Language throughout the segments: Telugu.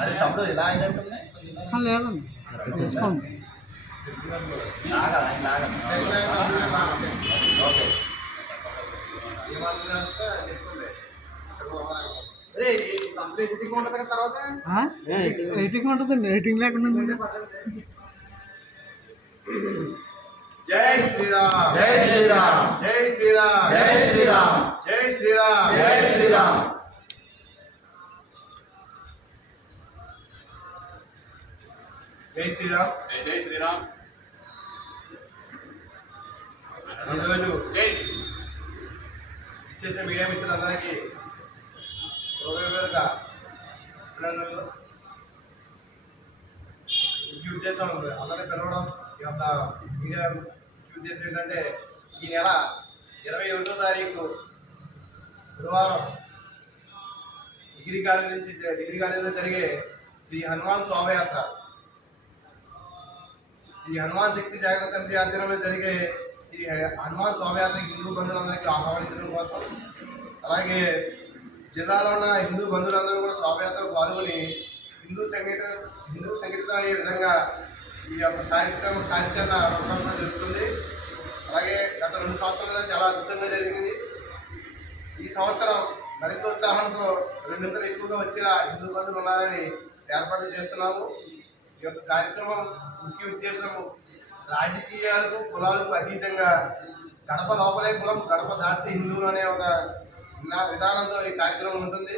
అది తమ్ముడు ఇలా అయినట్టుంది లేదండి చేసుకోండి ఓకే ఎడిటింగ్ ఉంటుందండి ఎడిటింగ్ లేకుండా జై శ్రీరామ్ జై శ్రీరామ్ జై శ్రీరామ్ జై శ్రీరామ్ జై శ్రీరామ్ జై శ్రీరామ్ జై శ్రీరామ్ జై శ్రీరామ్. ఈరోజు జై ఇచ్చేసిన మీడియా మిత్రులందరికీ హృదయపూర్వక అభినందనలు. ముఖ్య ఉద్దేశం అందరినీ పిలవడం ఈ యొక్క మీడియా ముఖ్య ఉద్దేశం ఏంటంటే ఈ నెల 21వ తారీఖు బుధవారం డిగ్రీ కాలేజీలో జరిగే శ్రీ హనుమాన్ శోభయాత్ర శ్రీ హనుమాన్ శక్తి జాగరణ సమితి ఆధ్వర్యంలో జరిగే శ్రీ హనుమాన్ శోభయాత్రకి హిందూ బంధువులందరికీ ఆహ్వానించడం కోసం, అలాగే జిల్లాలో ఉన్న హిందూ బంధువులందరూ కూడా శోభయాత్రకు పాల్గొని హిందూ సంగీతం అయ్యే విధంగా ఈ యొక్క కార్యాచరణ రూపంలో జరుగుతుంది. అలాగే గత 2 సంవత్సరాలుగా చాలా అద్భుతంగా జరిగింది. ఈ సంవత్సరం మరింత ఉత్సాహంతో 200 ఎక్కువగా వచ్చేలా హిందూ బంధువులు ఉన్నారని ఏర్పాట్లు చేస్తున్నాము. ఈ యొక్క కార్యక్రమం ముఖ్య ఉద్దేశం రాజకీయాలకు కులాలకు అతీతంగా గడప లోపలే కులం గడప దాటితే హిందువులు అనే ఒక విధానంతో ఈ కార్యక్రమం ఉంటుంది.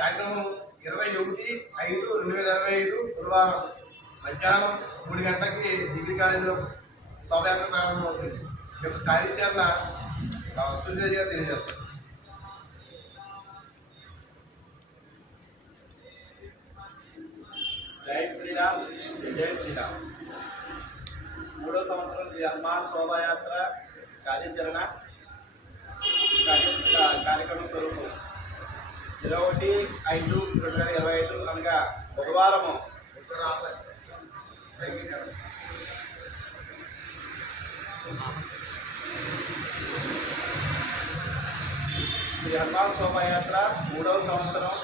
కార్యక్రమం 21/5/2025 గురువారం మధ్యాహ్నం 3 గంటలకి డిగ్రీ కాలేజీలో శోభయాత్ర ప్రారంభమవుతుంది. ఈ యొక్క కార్యాచరణ సురేష్ గారు తెలియజేస్తారు. జై శ్రీరామ్ జై శ్రీరామ్. 3వ సంవత్సరం శ్రీ హనుమాన్ శోభాయాత్ర కార్యాచరణ కార్యక్రమం స్వరూపం 21/5/2025 అనగా బుధవారము శ్రీ హనుమాన్ శోభాయాత్ర 3వ సంవత్సరం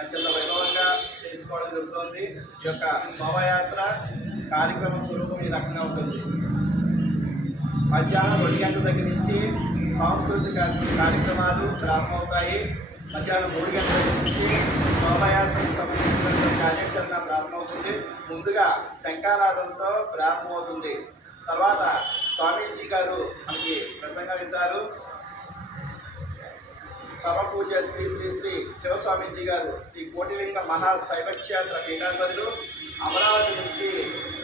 అత్యంత వైభవంగా చేసుకోవడం జరుగుతుంది. ఈ యొక్క శోభాయాత్ర కార్యక్రమం స్వరూపం ఈ రకంగా ఉంటుంది. మధ్యాహ్నం 2 గంటల దగ్గర నుంచి సాంస్కృతిక కార్యక్రమాలు ప్రారంభమవుతాయి. మధ్యాహ్నం 3 గంటల దగ్గర నుంచి శోభాయాత్రకు సంబంధించినటువంటి కార్యాచరణ ప్రారంభమవుతుంది. ముందుగా శంఖానాదంతో ప్రారంభమవుతుంది. తర్వాత స్వామీజీ గారు మనకి ప్రసంగం ఇస్తారు. పరమ పూజ శ్రీ శ్రీ శ్రీ శివస్వామీజీ గారు శ్రీ కోటిలింగ మహా శైవక్షేత్ర పీఠాధిపతులు అమరావతి నుంచి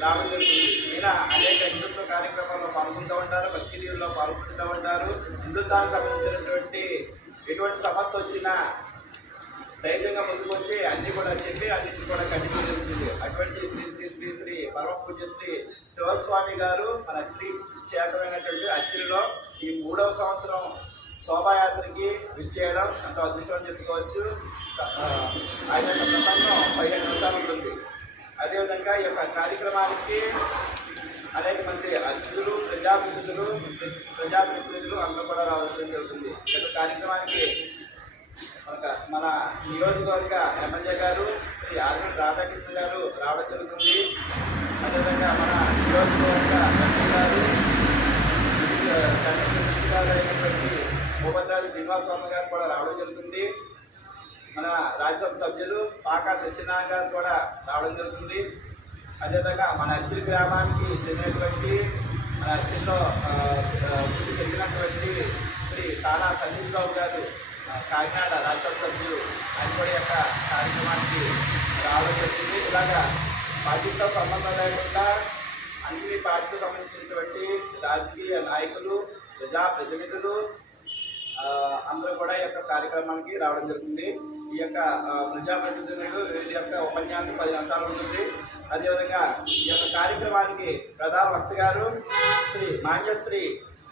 రావడం జరుగుతుంది. ఈయన అనేక హిందుత్వ కార్యక్రమాల్లో పాల్గొంటూ ఉంటారు, భక్తిలో పాల్గొంటూ ఉంటారు. హిందుత్వానికి సంబంధించినటువంటి ఎటువంటి సమస్య వచ్చినా ధైర్యంగా ముందుకు వచ్చి అన్నీ కూడా చెప్పి అన్నింటినీ కూడా కంటిన్యూ జరుగుతుంది. అటువంటి శ్రీ శ్రీ శ్రీ శ్రీ పరమ పూజ శ్రీ శివస్వామి గారు మన అత్రి క్షేత్రమైనటువంటి అత్రిలో ఈ 3వ సంవత్సరం శోభాయాత్రకి విచ్చేయడం అంత అదృష్టం అని చెప్పుకోవచ్చు. ఆయన యొక్క ప్రసంగం 15 నిమిషాలు ఉంటుంది. అదేవిధంగా ఈ యొక్క కార్యక్రమానికి అనేక మంది అతిథులు ప్రజాప్రతినిధులు అందరూ కూడా రావడం జరుగుతుంది. ఈ యొక్క కార్యక్రమానికి మన నియోజకవర్గ ఎమ్మెల్యే గారు శ్రీ ఆర్ఎన్ రాధాకృష్ణ గారు రావడం జరుగుతుంది. అదేవిధంగా మన నియోజకవర్గ ఎంపీ గారు మినిస్టర్ గారు అయినటువంటి భూపతిరాజు శ్రీనివాసవర్మ గారు కూడా రావడం జరుగుతుంది. మన రాజ్యసభ సభ్యులు పాకా సత్యనారాయణ గారు కూడా రావడం జరుగుతుంది. అదేవిధంగా మన అత్తిలి గ్రామానికి చెందినటువంటి మన అత్తిల్లో చెందినటువంటి శ్రీ సానా సతీష్ బాబు గారు కాకినాడ రాజ్యసభ సభ్యులు ఆయన కూడా యొక్క కార్యక్రమానికి రావడం జరుగుతుంది. ఇలాగా పార్టీతో సంబంధం లేకుండా అన్ని పార్టీలకు సంబంధించినటువంటి రాజకీయ నాయకులు ప్రజాప్రతినిధులు అందరూ కూడా ఈ యొక్క కార్యక్రమానికి రావడం జరుగుతుంది. ఈ యొక్క ప్రజాప్రతినిధులు వీరి యొక్క ఉపన్యాసం 10 నిమిషాలు ఉంటుంది. అదేవిధంగా ఈ యొక్క కార్యక్రమానికి ప్రధాన వక్త గారు శ్రీ మాన్యశ్రీ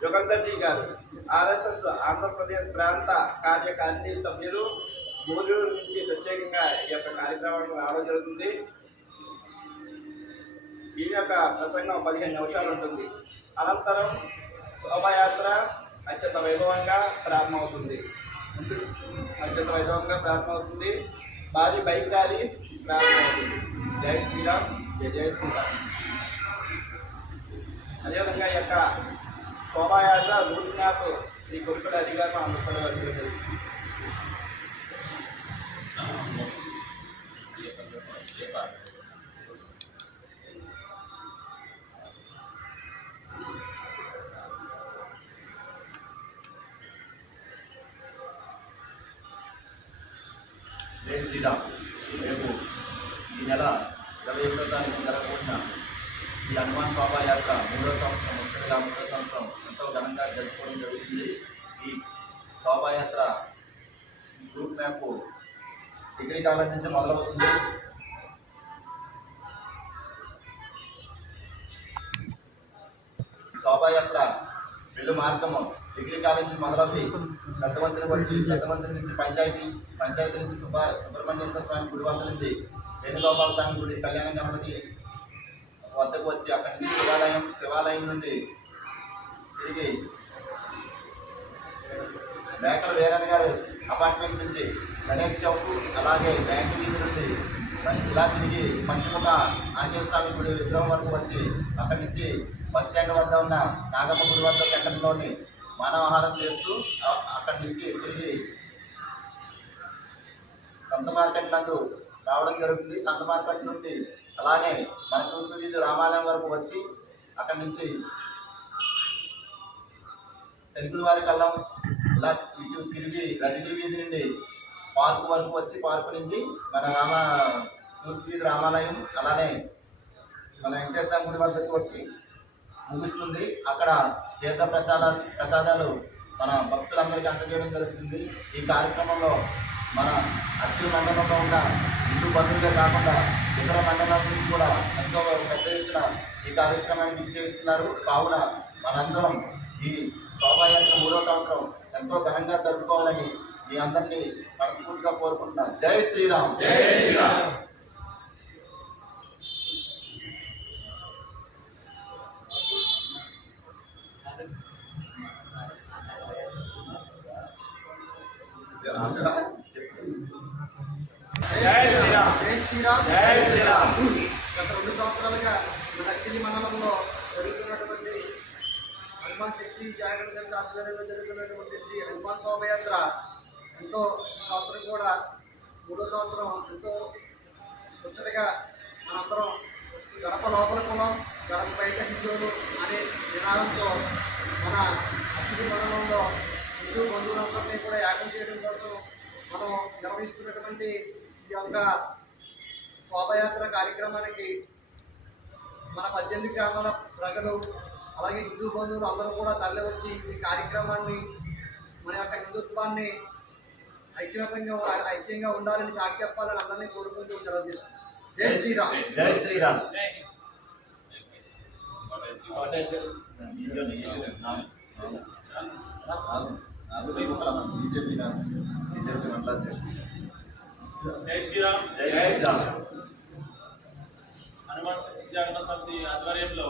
యుగంధర్జీ గారు ఆర్ఎస్ఎస్ ఆంధ్రప్రదేశ్ ప్రాంత కార్యకారిణి సభ్యులు గూడూరు నుంచి ప్రత్యేకంగా ఈ యొక్క కార్యక్రమానికి రావడం జరుగుతుంది. ఈ యొక్క ప్రసంగం 15 నిమిషాలు ఉంటుంది. అనంతరం శోభాయాత్ర అత్యంత వైభవంగా ప్రారంభమవుతుంది. భారీ బైక్ ర్యాలీ ప్రారంభమవుతుంది. జై శ్రీరామ్, జై జై శ్రీరామ్. అదేవిధంగా ఈ యొక్క శోభాయాత్ర రూట్ మ్యాప్ ఈ కొడుకుల అధికారులు అందుకునే వరకు జరుగుతుంది. జై శ్రీరామ్. రేపు ఈ నెల 21వ తారీఖు జరగబోతున్న ఈ హనుమాన్ శోభాయాత్ర 3వ సంవత్సరం ముచ్చటగా 3వ సంవత్సరం ఎంతో ఘనంగా జరుపుకోవడం జరుగుతుంది. ఈ శోభాయాత్ర రూట్ మ్యాప్ డిగ్రీ కాలేజ్ నుంచి మొదలవుతుంది. శోభాయాత్ర వెళ్ళు మార్గము డిగ్రీ కాలేజ్ నుంచి మొదలవుతుంది. పెద్దమంత్రికి వచ్చి పెద్దమంత్రి నుంచి పంచాయతీ నుంచి సుబ్రహ్మణ్యేశ్వర స్వామి గుడి వద్ద నుంచి వేణుగోపాల స్వామి గుడి కళ్యాణ గణపతి వద్దకు వచ్చి అక్కడి నుంచి శివాలయం నుండి తిరిగి మేకల వీరన్న గారు అపార్ట్మెంట్ నుంచి గణేష్ చౌక్, అలాగే బ్యాంకు వీధి నుండి ఇలా తిరిగి పంచముఖ ఆంజనేయ స్వామి గుడి విగ్రహం వరకు వచ్చి అక్కడి నుంచి బస్ స్టాండ్ వద్ద ఉన్న నాగమ్మ గుడి వద్ద సెకండ్లోని మానవాహారం చేస్తూ అక్కడి నుంచి తిరిగి సంత మార్కెట్ నందు రావడం జరుగుతుంది. సంత మార్కెట్ నుండి అలానే మన తూర్పు వీధి రామాలయం వరకు వచ్చి అక్కడి నుంచి తెలుగుల వారి కళ్ళం ఇలా ఇటు తిరిగి రజగిరి వీధి నుండి పార్కు వరకు వచ్చి పార్కు నుండి మన తూర్పు వీధి రామాలయం అలానే మన వెంకటేశ్వర గుడి వద్దకు వచ్చి ముగుస్తుంది. అక్కడ తీర్థ ప్రసాదాలు మన భక్తులందరికీ అందజేయడం జరుగుతుంది. ఈ కార్యక్రమంలో మన అత్తిలి మండలంలో ఉన్న హిందూ బంధువులే కాకుండా ఇతర మండలాల నుంచి కూడా ఎంతో పెద్ద ఎత్తున ఈ కార్యక్రమాన్ని విచ్చేస్తున్నారు. కావున మనందరం ఈ శోభాయాత్ర 3వ సంవత్సరం ఎంతో ఘనంగా జరుపుకోవాలని మీ అందరినీ మనస్ఫూర్తిగా కోరుకుంటున్నాను. జై శ్రీరామ్, జై శ్రీరామ్. జై శ్రీరామ్, జై శ్రీరామ్. జై శ్రీరామ్. గత 2 సంవత్సరాలుగా మన అత్తిలి మండలంలో జరుగుతున్నటువంటి హనుమాన్ శక్తి జాగరణ సంఘ ఆధ్వర్యంలో జరుగుతున్నటువంటి శ్రీ హనుమాన్ శోభయాత్ర ఎంతో ఈ సంవత్సరం కూడా 3వ సంవత్సరం ఎంతో ముచ్చటగా మనందరం గడప లోపల కులం గడప బయట హిందువులు అనే నినాదంతో మన అత్తిలి మండలంలో హిందూ బంధువులందరినీ కూడా యాగం చేయడం కోసం మనం నిర్వహిస్తున్నటువంటి ఈ యొక్క శోభయాత్ర కార్యక్రమానికి మన 18 గ్రామాల ప్రజలు అలాగే హిందూ బంధువులు అందరూ కూడా తరలి వచ్చి ఈ కార్యక్రమాన్ని మన యొక్క హిందుత్వాన్ని ఐక్యంగా ఉండాలని చాటి చెప్పాలని అందరినీ కోరుకుంటూ సెలవు తీసుకుంటాం. జై శ్రీరామ్, జై శ్రీరామ్. జై శ్రీరామ్, జై శ్రీరామ్. హనుమాన్ శక్తి జాగరణ సమితి ఆధ్వర్యంలో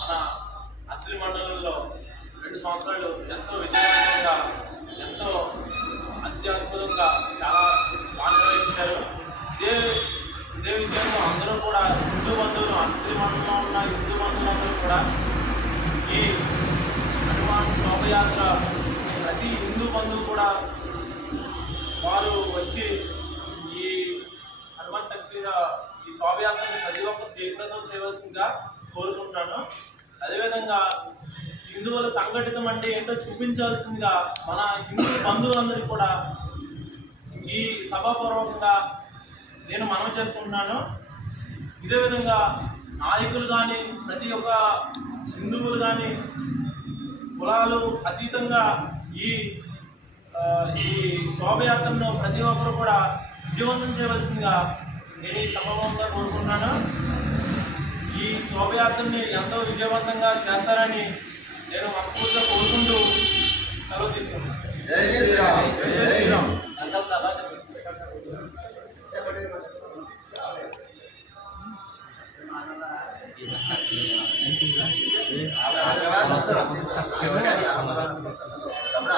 మన అత్తిలి మండలంలో 2 సంవత్సరాలు ఎంతో విజయవంతంగా ఎంతో అత్యద్భుతంగా చాలా బాగా నిర్వహించారు. ఇదే విజయంలో అందరూ కూడా హిందూ బంధువులు అత్తిలి మండలంలో ఉన్న హిందూ బంధువులందరూ కూడా ఈ హనుమాన్ శోభయాత్ర ప్రతి హిందూ బంధువు కూడా వారు వచ్చి ఈ హనుమాన్ శక్తి ఈ శోభయాత్రని ప్రతి ఒక్కరు జయప్రదం చేయవలసిందిగా కోరుకుంటున్నాను. అదేవిధంగా హిందువుల సంఘటితం అంటే ఏంటో చూపించాల్సిందిగా మన హిందూ బంధువులందరికీ కూడా ఈ సభాపూర్వకంగా నేను మనవి చేసుకుంటున్నాను. ఇదే విధంగా నాయకులు కానీ ప్రతి ఒక్క హిందువులు కానీ కులాలు అతీతంగా ఈ శోభయాత్రను ప్రతి ఒక్కరు కూడా విజయవంతం చేయవలసిందిగా నేను ఈ సభాముఖంగా కోరుకుంటున్నాను. ఈ శోభయాత్రని ఎంతో విజయవంతంగా చేస్తారని నేను మనస్ఫూర్తిగా కోరుకుంటూ సెలవు తీసుకుంటాను. జై శ్రీరామ్, జై శ్రీరామ్.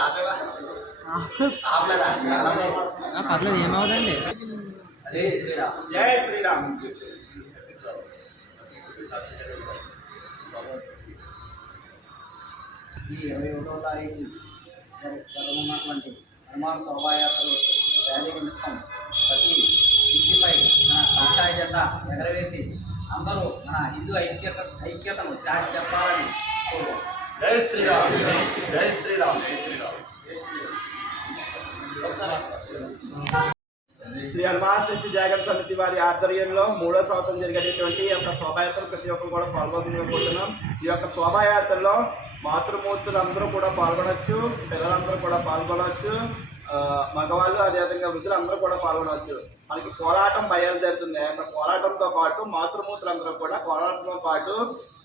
ఆపేవా? ఆపలేదా? పర్లేదు ఏమవుదండి. జై శ్రీరామ్. ఈ 21వ తారీఖు జరగనున్నటువంటి హనుమాన్ శోభాయాత్రలు ర్యాలీ నిమిత్తం ప్రతి ఇంటిపై మన కాషాయ జెండా ఎగరవేసి అందరూ మన హిందూ ఐక్యతను చాటి చెప్పాలని కోరుకుంటున్నాం. జై శ్రీరామ్. జై శ్రీరామ్. శ్రీ హనుమాన్ శక్తి జాగరణ సమితి వారి ఆధ్వర్యంలో 3వ సంవత్సరం జరిగేటటువంటి ఈ యొక్క శోభాయాత్రలు ప్రతి ఒక్కరు కూడా పాల్గొనుకుంటున్నాం. ఈ యొక్క శోభాయాత్రలో మాతృమూర్తులు అందరూ కూడా పాల్గొనవచ్చు, పిల్లలందరూ కూడా పాల్గొనవచ్చు, మగవాళ్ళు అదేవిధంగా వృద్ధులు అందరూ కూడా పాల్గొనవచ్చు. మనకి పోరాటం బయలుదేరుతుంది. ఆ యొక్క పోరాటంతో పాటు మాతృమూర్తులందరూ కూడా పోరాటంతో పాటు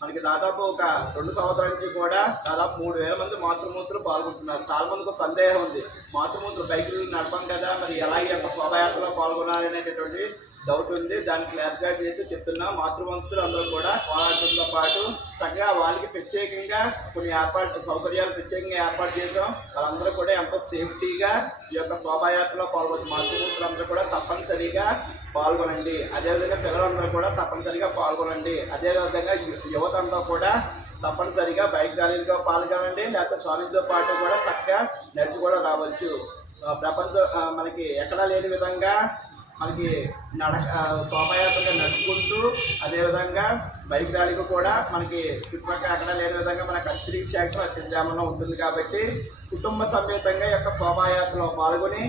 మనకి దాదాపు ఒక 2 సంవత్సరాల నుంచి కూడా దాదాపు 3000 మంది మాతృమూర్తులు పాల్గొంటున్నారు. చాలా మందికి సందేహం ఉంది, మాతృమూర్తులు బైకులు నడపం కదా, మరి ఎలా ఈ యొక్క శోభాయాత్రలో పాల్గొనాలి అనేటటువంటి డౌట్ ఉంది. దానికి క్లారిఫై చేసి చెప్తున్నా. మాతృమూర్తులు అందరూ కూడా పోరాటంతో పాటు చక్కగా వాళ్ళకి ప్రత్యేకంగా కొన్ని సౌకర్యాలు ప్రత్యేకంగా ఏర్పాటు చేసాం. వాళ్ళందరూ కూడా ఎంతో సేఫ్టీగా ఈ యొక్క శోభాయాత్రలో పాల్గొచ్చు. మాతృమూర్తులు అందరూ కూడా తప్పనిసరిగా పాల్గొనండి. అదేవిధంగా పిల్లలందరూ కూడా తప్పనిసరిగా పాల్గొనండి. అదేవిధంగా యువత అంతా కూడా తప్పనిసరిగా బైక్ ర్యాలీతో పాల్గొనండి. లేకపోతే స్వామితో పాటు కూడా చక్కగా నడిచి కూడా రావచ్చు. మనకి ఎక్కడా లేని విధంగా మనకి శోభాయాత్రగా నడుచుకుంటూ అదేవిధంగా బైక్ ర్యాలీకి కూడా మనకి చుట్టుపక్కల ఎక్కడ లేని విధంగా మన కత్తిరి క్షేత్రం అత్యంత ఉంటుంది. కాబట్టి కుటుంబ సమేతంగా ఈ యొక్క శోభాయాత్రలో పాల్గొని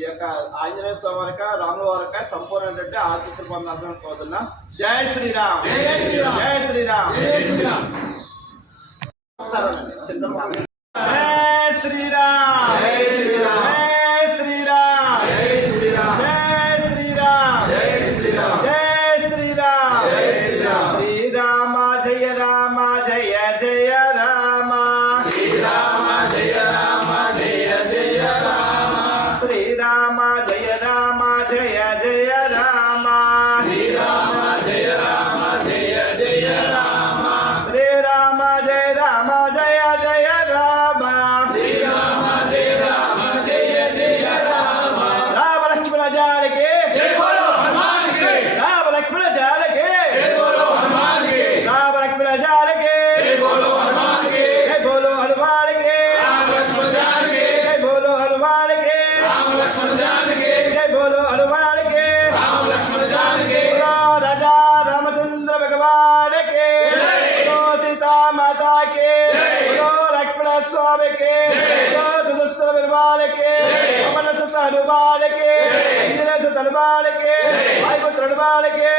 ఈ యొక్క ఆంజనేయ స్వామి వారిక రాముల వారిక సంపూర్ణమైనటువంటి ఆశీస్సులు పొందాలని కోరుతున్నాం. జై శ్రీరామ్. జై శ్రీరామ్. జై శ్రీరామ్. జై శ్రీరామ్. జై శ్రీరామ్. జై శ్రీరామ్. శ్రీరామ జయ రామ జయ జయ రామ. శ్రీరామ జయ రామ జయ జయ రామ. శ్రీరామ జయ రామ జయ జయ రామ. శ్రీరామ జయ రామ జయ జయ రామ. శ్రీరామ జయ రామ జయ జయ రామ. శ్రీరామ జయ రామ జయ జయ రామ. రామ లక్ష్మణ జానకి జై బోలో హనుమాన్ కి. రామ లక్ష్మణ జానకి జై బోలో హనుమాన్ కి. రామ లక్ష్మణ జానకి జై బోలో హనుమాన్ కి. జై బోలో హనుమాన్ కి. రామ లక్ష్మణ జానకి జై బోలో హనుమాన్ కి. రామ లక్ష్మణ జానకి జై బోలో హనుమాన్ కి. రామ లక్ష్మణ జానకి. రాజా రామచంద్ర భగవాన్ కి. సీతా మాతా కి. లక్ష్మణ స్వామి కి. సదస్సు హనుమాన్ కి. పవన సుత హనుమాన్ కి. ఇంద్ర సుత హనుమాన్ కి. వాయుపుత్ర హనుమాన్ కి.